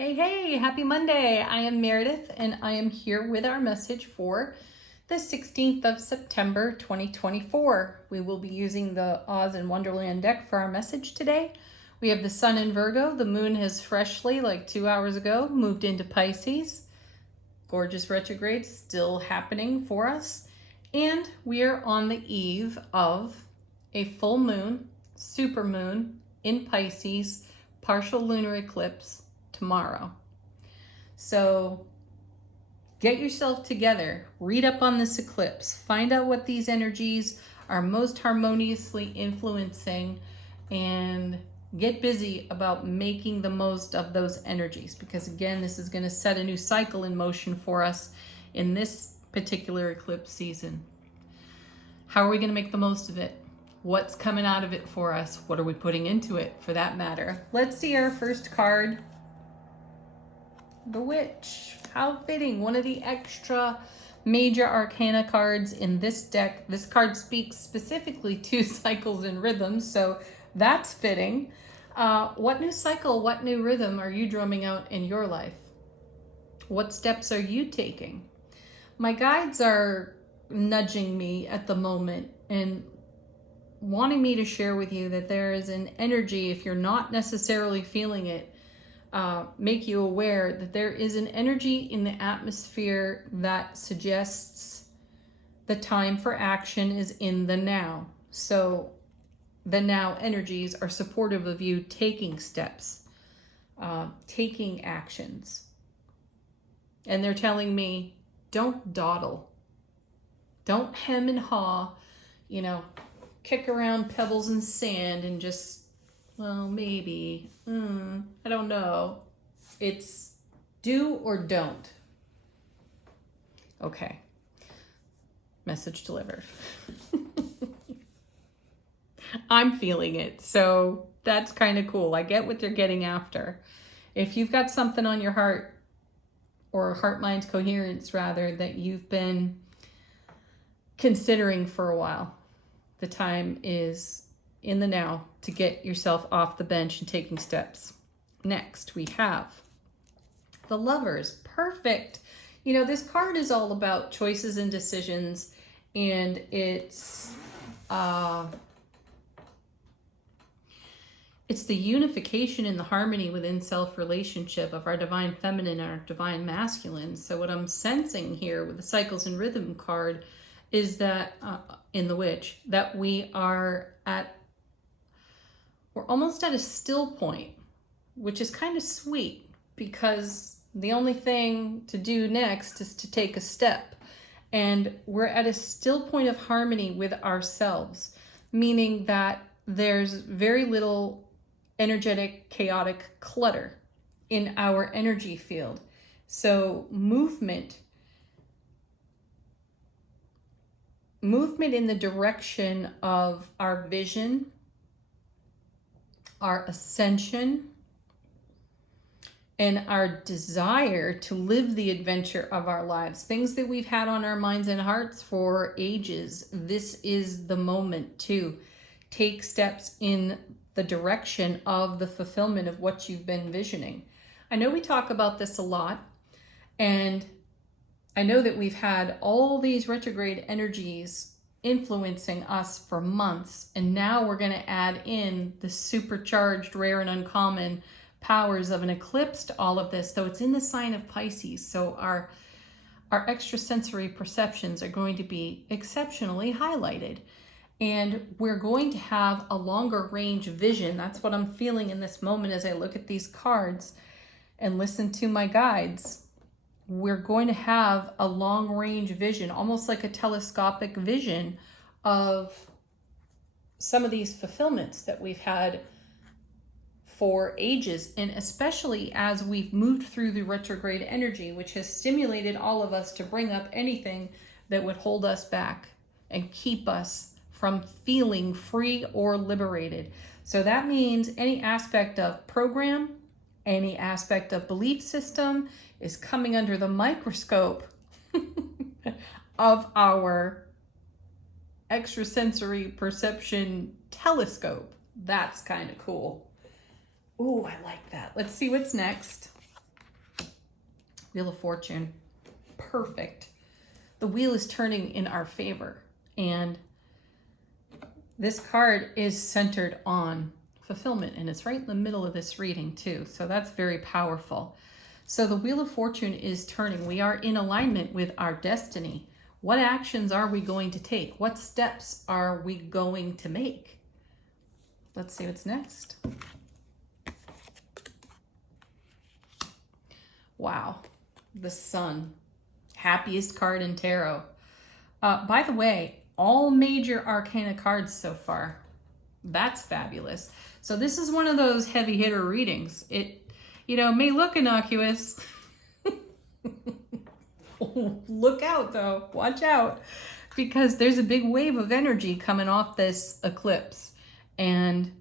Hey, happy Monday. I am Meredith and I am here with our message for the 16th of September 2024. We will be using the Oz and Wonderland deck for our message today. We have the Sun in Virgo. The Moon has freshly, like 2 hours ago, moved into Pisces. Gorgeous retrograde still happening for us. And we are on the eve of a full moon, super moon in Pisces, partial lunar eclipse tomorrow. So get yourself together, read up on this eclipse, find out what these energies are most harmoniously influencing, and get busy about making the most of those energies, because again, this is going to set a new cycle in motion for us in this particular eclipse season. How are we going to make the most of it? What's coming out of it for us? What are we putting into it, for that matter? Let's see our first card. The Witch. How fitting. One of the extra major arcana cards in this deck. This card speaks specifically to cycles and rhythms, so that's fitting. What new cycle, what new rhythm are you drumming out in your life? What steps are you taking? My guides are nudging me at the moment and wanting me to share with you that there is an energy, if you're not necessarily feeling it, make you aware that there is an energy in the atmosphere that suggests the time for action is in the now. So the now energies are supportive of you taking steps, taking actions. And they're telling me, don't dawdle. Don't hem and haw, kick around pebbles and sand and just, well, maybe, I don't know. It's do or don't. Okay. Message delivered. I'm feeling it, so that's kind of cool. I get what they're getting after. If you've got something on your heart, or heart-mind coherence rather, that you've been considering for a while, the time is in the now to get yourself off the bench and taking steps. Next, we have the Lovers. Perfect. This card is all about choices and decisions, and it's the unification and the harmony within self-relationship of our divine feminine and our divine masculine. So what I'm sensing here with the Cycles and Rhythm card is that in the Witch, that we're almost at a still point, which is kind of sweet, because the only thing to do next is to take a step. And we're at a still point of harmony with ourselves, meaning that there's very little energetic, chaotic clutter in our energy field. So movement in the direction of our vision, our ascension, and our desire to live the adventure of our lives, things that we've had on our minds and hearts for ages. This is the moment to take steps in the direction of the fulfillment of what you've been visioning. I know we talk about this a lot, and I know that we've had all these retrograde energies influencing us for months, and now we're going to add in the supercharged, rare, and uncommon powers of an eclipse to all of this. So it's in the sign of Pisces, so our extrasensory perceptions are going to be exceptionally highlighted, and we're going to have a longer range vision. That's what I'm feeling in this moment as I look at these cards and listen to my guides. We're going to have a long range vision, almost like a telescopic vision of some of these fulfillments that we've had for ages, and especially as we've moved through the retrograde energy, which has stimulated all of us to bring up anything that would hold us back and keep us from feeling free or liberated. So that means any aspect of program, any aspect of belief system is coming under the microscope of our extrasensory perception telescope. That's kind of cool. Ooh, I like that. Let's see what's next. Wheel of Fortune. Perfect. The wheel is turning in our favor. And this card is centered on fulfillment. And it's right in the middle of this reading too. So that's very powerful. So the Wheel of Fortune is turning. We are in alignment with our destiny. What actions are we going to take? What steps are we going to make? Let's see what's next. Wow. The Sun. Happiest card in tarot. By the way, all major arcana cards so far. That's fabulous. So this is one of those heavy hitter readings. It, may look innocuous. Look out though, watch out, because there's a big wave of energy coming off this eclipse, and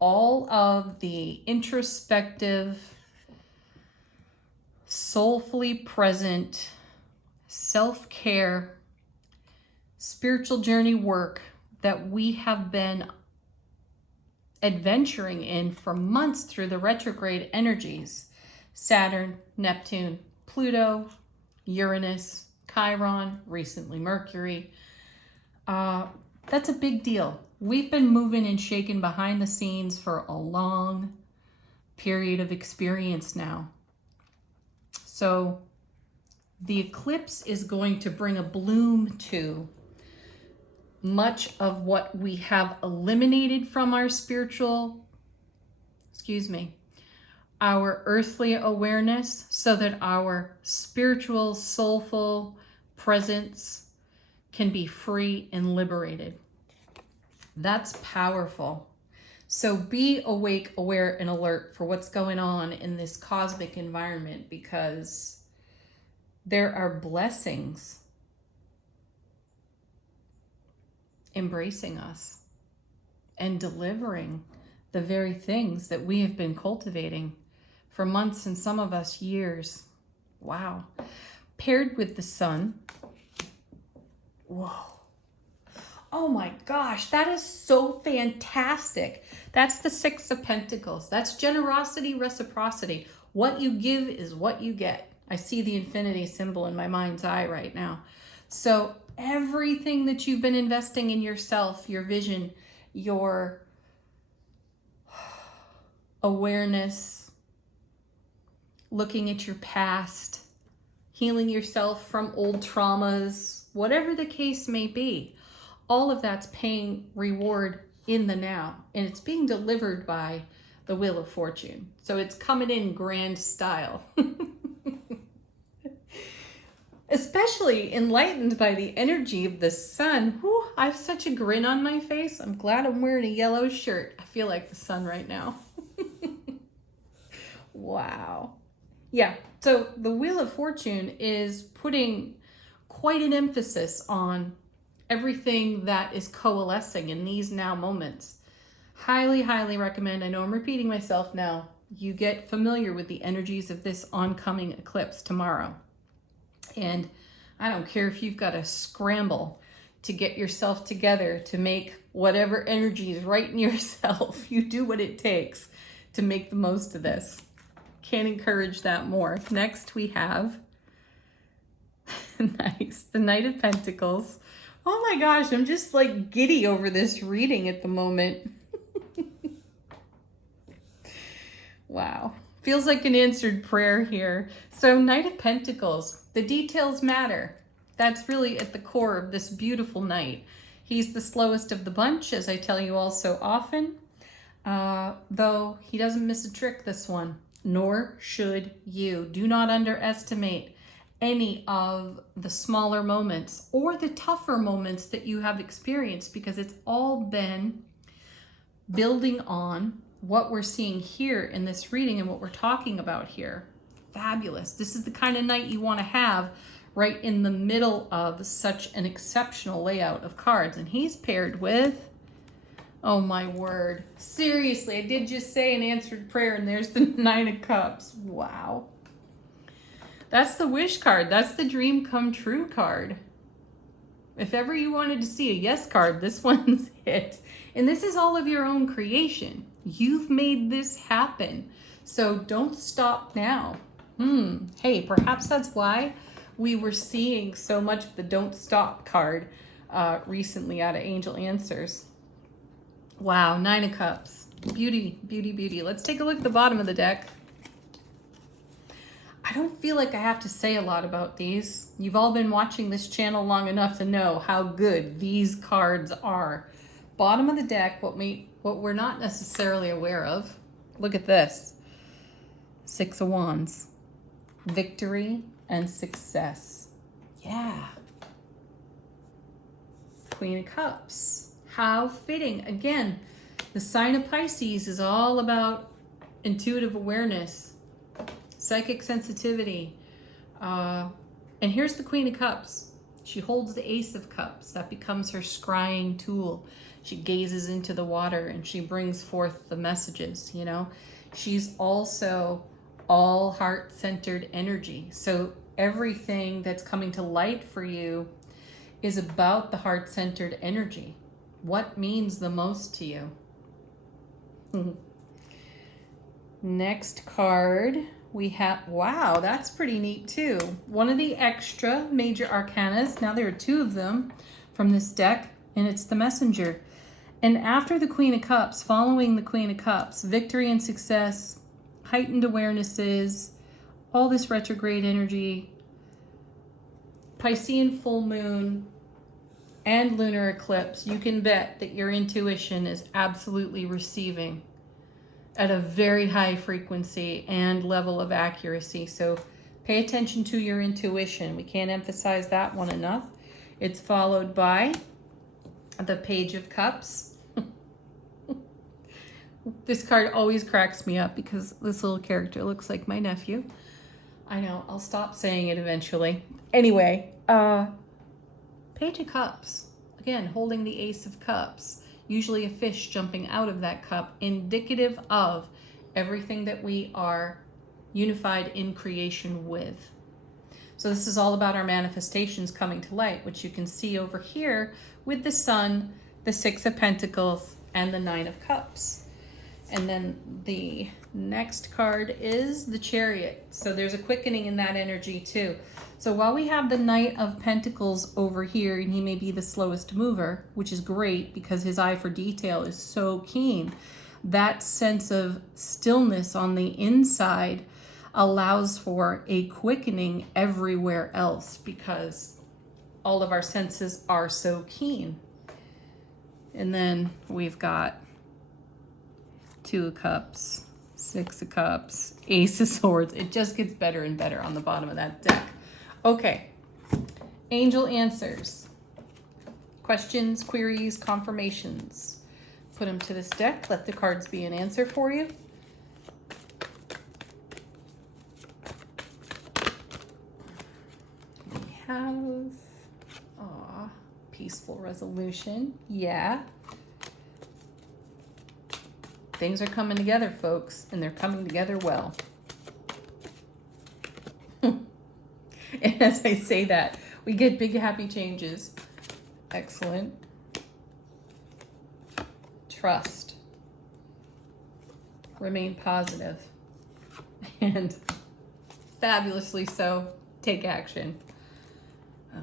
all of the introspective, soulfully present, self-care, spiritual journey work that we have been adventuring in for months through the retrograde energies. Saturn, Neptune, Pluto, Uranus, Chiron, recently Mercury. That's a big deal. We've been moving and shaking behind the scenes for a long period of experience now. So the eclipse is going to bring a bloom to much of what we have eliminated from our our earthly awareness, so that our spiritual, soulful presence can be free and liberated. That's powerful. So be awake, aware, and alert for what's going on in this cosmic environment, because there are blessings embracing us and delivering the very things that we have been cultivating for months, and some of us years. Wow. Paired with the Sun. Whoa. Oh my gosh, that is so fantastic. That's the Six of Pentacles. That's generosity, reciprocity. What you give is what you get. I see the infinity symbol in my mind's eye right now. So everything that you've been investing in yourself, your vision, your awareness, looking at your past, healing yourself from old traumas, whatever the case may be, all of that's paying reward in the now, and it's being delivered by the Wheel of Fortune. So it's coming in grand style. Especially enlightened by the energy of the Sun. Whew, I have such a grin on my face. I'm glad I'm wearing a yellow shirt. I feel like the Sun right now. Wow. Yeah, so the Wheel of Fortune is putting quite an emphasis on everything that is coalescing in these now moments. Highly, highly recommend. I know I'm repeating myself now. You get familiar with the energies of this oncoming eclipse tomorrow. And I don't care if you've got to scramble to get yourself together to make whatever energy is right in yourself. You do what it takes to make the most of this. Can't encourage that more. Next we have nice, the Knight of Pentacles. Oh my gosh, I'm just like giddy over this reading at the moment. Wow. Feels like an answered prayer here. So Knight of Pentacles, the details matter. That's really at the core of this beautiful knight. He's the slowest of the bunch, as I tell you all so often, though he doesn't miss a trick this one, nor should you. Do not underestimate any of the smaller moments or the tougher moments that you have experienced, because it's all been building on what we're seeing here in this reading and what we're talking about here. Fabulous. This is the kind of night you want to have right in the middle of such an exceptional layout of cards. And he's paired with, oh my word, seriously, I did just say an answered prayer, and there's the Nine of Cups. Wow. That's the wish card. That's the dream come true card. If ever you wanted to see a yes card, this one's it. And this is all of your own creation. You've made this happen. So don't stop now. Hey, perhaps that's why we were seeing so much of the Don't Stop card recently out of Angel Answers. Wow, 9 of Cups. Beauty, beauty, beauty. Let's take a look at the bottom of the deck. I don't feel like I have to say a lot about these. You've all been watching this channel long enough to know how good these cards are. Bottom of the deck, what we're not necessarily aware of. Look at this. 6 of Wands. Victory and success. Yeah. Queen of Cups. How fitting. Again, the sign of Pisces is all about intuitive awareness, psychic sensitivity. And here's the Queen of Cups. She holds the Ace of Cups. That becomes her scrying tool. She gazes into the water and she brings forth the messages, you know. She's also all heart-centered energy. So everything that's coming to light for you is about the heart-centered energy. What means the most to you? Next card we have, wow, that's pretty neat too. One of the extra major arcanas, now there are 2 of them from this deck, and it's the Messenger. And after the Queen of Cups, following the Queen of Cups, victory and success, heightened awarenesses, all this retrograde energy, Piscean full moon, and lunar eclipse, you can bet that your intuition is absolutely receiving at a very high frequency and level of accuracy. So pay attention to your intuition. We can't emphasize that one enough. It's followed by the Page of Cups. This card always cracks me up because this little character looks like my nephew. I know, I'll stop saying it eventually. Anyway, Page of Cups. Again, holding the Ace of Cups. Usually a fish jumping out of that cup, indicative of everything that we are unified in creation with. So this is all about our manifestations coming to light, which you can see over here with the Sun, the 6 of Pentacles, and the 9 of Cups. And then the next card is the Chariot. So there's a quickening in that energy too. So while we have the Knight of Pentacles over here, and he may be the slowest mover, which is great because his eye for detail is so keen, that sense of stillness on the inside allows for a quickening everywhere else because all of our senses are so keen. And then we've got 2 of Cups, 6 of Cups, Ace of Swords. It just gets better and better on the bottom of that deck. Okay, Angel Answers. Questions, queries, confirmations. Put them to this deck. Let the cards be an answer for you. We have, peaceful resolution. Yeah. Things are coming together, folks, and they're coming together well. And as I say that, we get big happy changes. Excellent. Trust. Remain positive. And fabulously so, take action.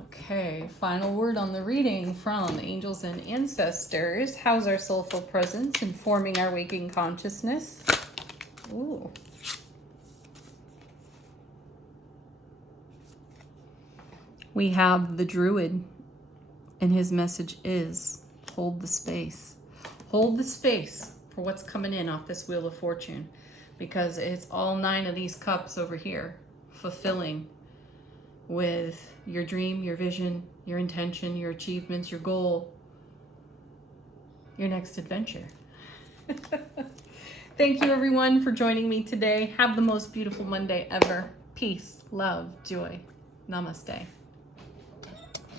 Okay, final word on the reading from Angels and Ancestors. How's our soulful presence informing our waking consciousness? Ooh. We have the Druid, and his message is, hold the space. Hold the space for what's coming in off this Wheel of Fortune, because it's all 9 of these cups over here, fulfilling with your dream, your vision, your intention, your achievements, your goal, your next adventure. Thank you everyone for joining me today. Have the most beautiful Monday ever. Peace, love, joy. Namaste.